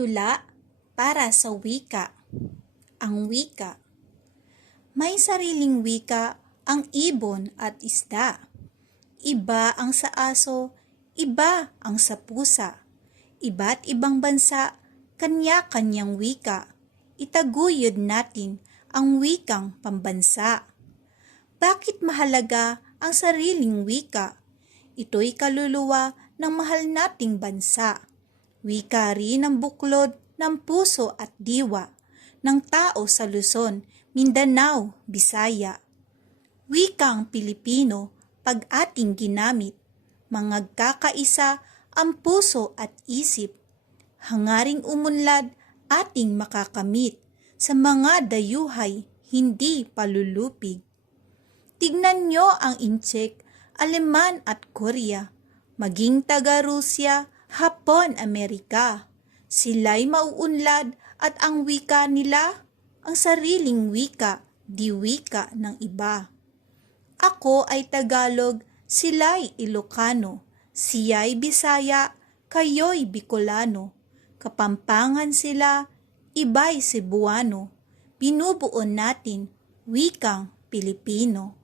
Tula para sa wika. Ang wika. May sariling wika ang ibon at isda. Iba ang sa aso, iba ang sa pusa. Iba't ibang bansa, kanya-kanyang wika. Itaguyod natin ang wikang pambansa. Bakit mahalaga ang sariling wika? Ito'y kaluluwa ng mahal nating bansa. Wika rin ang buklod ng puso at diwa ng tao sa Luzon, Mindanao, Bisaya. Wikang Pilipino pag ating ginamit, mangagkakaisa ang puso at isip. Hangaring umunlad ating makakamit sa mga dayuhay hindi palulupig. Tignan nyo ang Incheck, Aleman at Korea, maging taga-Rusya, Hapon, Amerika. Sila'y mauunlad at ang wika nila, ang sariling wika, di wika ng iba. Ako ay Tagalog, sila'y Ilocano, siya'y Bisaya, kayo'y Bicolano. Kapampangan sila, iba'y Cebuano. Binubuo natin wikang Pilipino.